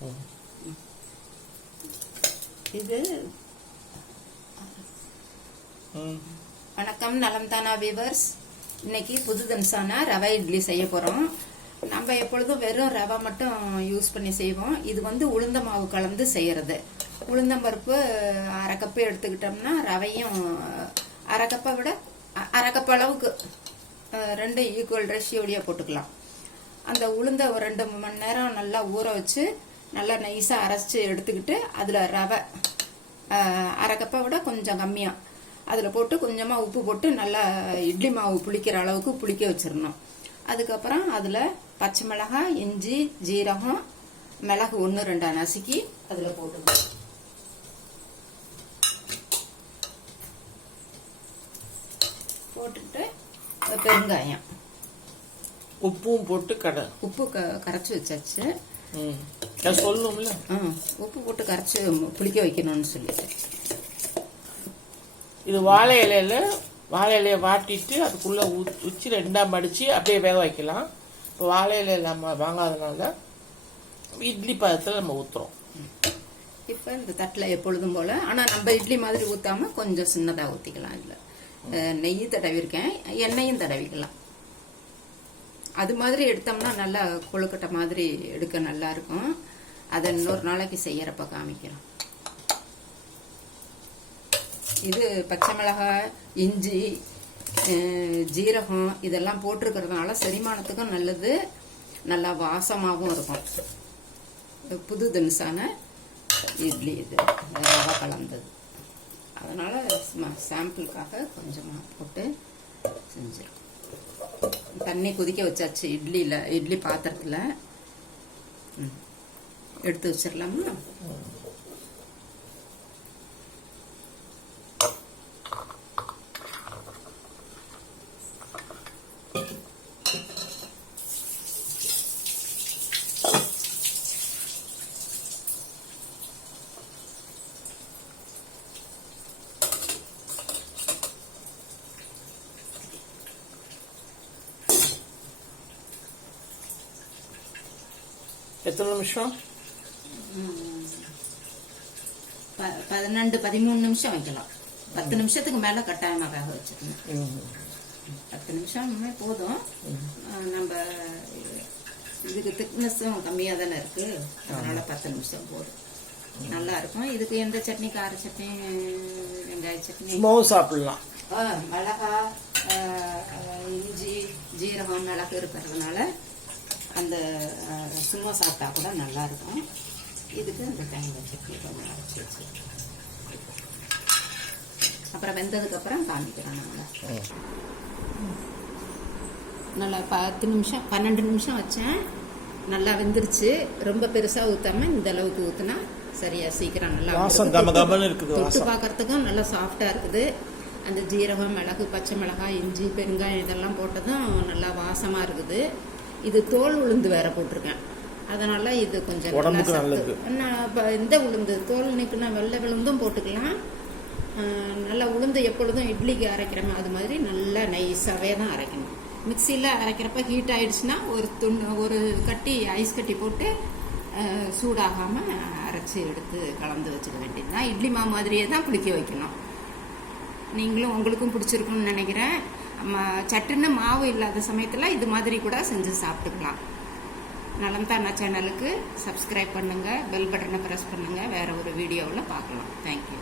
இது? வணக்கம் நலம் தானா வீவர்ஸ் இன்னைக்கு புது தம்சான ரவை இட்லி செய்ய போறோம். நம்ம எப்பொழுதும் வெறும் ரவை மட்டும் யூஸ் பண்ணி செய்வோம். இது வந்து உளுந்த மாவு கலந்து செய்யறது. உளுந்தம்பருப்பு அரை கப்பு எடுத்துக்கிட்டோம்னா ரவையும் அரை கப்பை விட அரை கப் அளவுக்கு ரெண்டு ஈக்குவல் ரேஷியோடியா போட்டுக்கலாம். அந்த உளுந்த ரெண்டு மணி நேரம் நல்லா ஊற வச்சு நல்லா நைஸாக அரைச்சி எடுத்துக்கிட்டு அதில் ரவை ஆஹ், அரை கப்பை விட கொஞ்சம் கம்மியாக அதில் போட்டு கொஞ்சமாக உப்பு போட்டு நல்லா இட்லி மாவு புளிக்கிற அளவுக்கு புளிக்க வச்சிடணும். அதுக்கப்புறம் அதில் பச்சை மிளகாய் இஞ்சி ஜீரகம் மிளகு ஒன்று ரெண்டா நசுக்கி அதில் போட்டுக்கணும். போட்டுட்டு பெருங்காயம். உப்பும் போட்டு கடை உப்பு க கரைச்சி வச்சாச்சு. ம் அது சொல்லணும்ல ஆ உப்பு போட்டு கரைச்சி புளிக்க வைக்கணும்னு சொல்லிட்டு. இது வாழை இலையில வாழை இலையை வாட்டிட்டு அதுக்குள்ள உச்சி ரெண்டா மடிச்சு அப்படியே வேக வைக்கலாம். இப்போ வாழை இலை நம்ம வாங்காதனால இட்லி பதத்தில் நம்ம ஊத்துறோம். இப்போ இந்த தட்டில் எப்பொழுதும் போல ஆனால் நம்ம இட்லி மாதிரி ஊற்றாம கொஞ்சம் சின்னதாக ஊற்றிக்கலாம் இதில் நெய் தடவிருக்கேன் எண்ணெயும் தடவிக்கலாம். அது மாதிரி எடுத்தோம்னா நல்லா கொழுக்கட்டை மாதிரி எடுக்க நல்லா இருக்கும். அதை இன்னொரு நாளைக்கு செய்யறப்ப காமிக்கிறோம். இது பச்சை மிளகாய் இஞ்சி ஜீரகம் இதெல்லாம் போட்டிருக்கிறதுனால செரிமானத்துக்கும் நல்லது. நல்லா வாசமாகவும் இருக்கும். புது தினுசான இட்லி இது. ரவை கலந்தது. அதனால சாம்பிளுக்காக கொஞ்சமாக போட்டு செஞ்சிருக்கோம். தண்ணி கொதிக்க வச்சாச்சு. இட்லியில் இட்லி பாத்திரத்தில். ம். எடுத்து வச்சிடலாமா எத்தனை நிமிஷம் ப- பன்னெண்டு பதிமூணு நிமிஷம் வைக்கலாம் பத்து நிமிஷத்துக்கு மேலே கட்டாயமாக வேக வச்சிடணும் ம். பத்து நிமிஷமே போதும் நம்ம இதுக்கு திக்னஸும் கம்மியாக தானே இருக்கு அதனால பத்து நிமிஷம் போதும் நல்லா இருக்கும் இதுக்கு எந்த சட்னி கார சட்னி வெங்காய சட்னி சாப்பிடலாம் மிளகா இஞ்சி ஜீரகம் மிளகு இருக்கிறதுனால அந்த சும்மா சாப்பிட்டா கூட நல்லா இருக்கும் இதுக்கு இந்த தேங்காய் சட்னி கொஞ்சம் அரைச்சி வச்சு அப்புறம் வெந்ததுக்கு அப்புறம் காமிக்கிறோம் நம்மள நல்லா பத்து நிமிஷம் பன்னெண்டு நிமிஷம் வச்சேன். நல்லா வெந்துருச்சு. ரொம்ப பெருசா ஊத்தாம இந்த அளவுக்கு ஊத்துனா சரியா சீக்கிரம் நல்லா தொட்டு. பார்க்கறதுக்கும் நல்லா சாஃப்டா இருக்குது. அந்த ஜீரகம் மிளகு பச்சை மிளகாய் இஞ்சி பெருங்காயம் இதெல்லாம் போட்டதும் நல்லா வாசமா இருக்குது. இது தோல் உளுந்து வேற போட்டிருக்கேன். அதனால இது கொஞ்சம் உடம்புக்கு. நல்லது. இப்ப இந்த உளுந்து தோல் நீக்குனா வெள்ளை விழுந்தும் போட்டுக்கலாம். நல்லா உளுந்து எப்பொழுதும் இட்லிக்கு அரைக்கிறோமே அது மாதிரி நல்லா நைஸாவே தான் அரைக்கணும். மிக்சியில் அரைக்கிறப்ப ஹீட் ஆயிடுச்சுன்னா ஒரு துண் ஒரு கட்டி ஐஸ் கட்டி போட்டு ஆஹ், சூடாகாம அரைச்சி எடுத்து கலந்து வச்சுக்க வேண்டியதுதான் இட்லி மாவு மாதிரியே தான் புளிக்க வைக்கணும். நீங்களும் உங்களுக்கும் பிடிச்சிருக்கும்னு நினைக்கிறேன். ம- சட்டுன்னு மாவு இல்லாத சமயத்தில் இது மாதிரி கூட செஞ்சு சாப்பிட்டுக்கலாம். நலந்தானா சேனலுக்கு? சப்ஸ்கிரைப் பண்ணுங்கள் பெல் பட்டனை ப்ரெஸ் பண்ணுங்க வேறு ஒரு வீடியோவில் பார்க்கலாம். தேங்க்யூ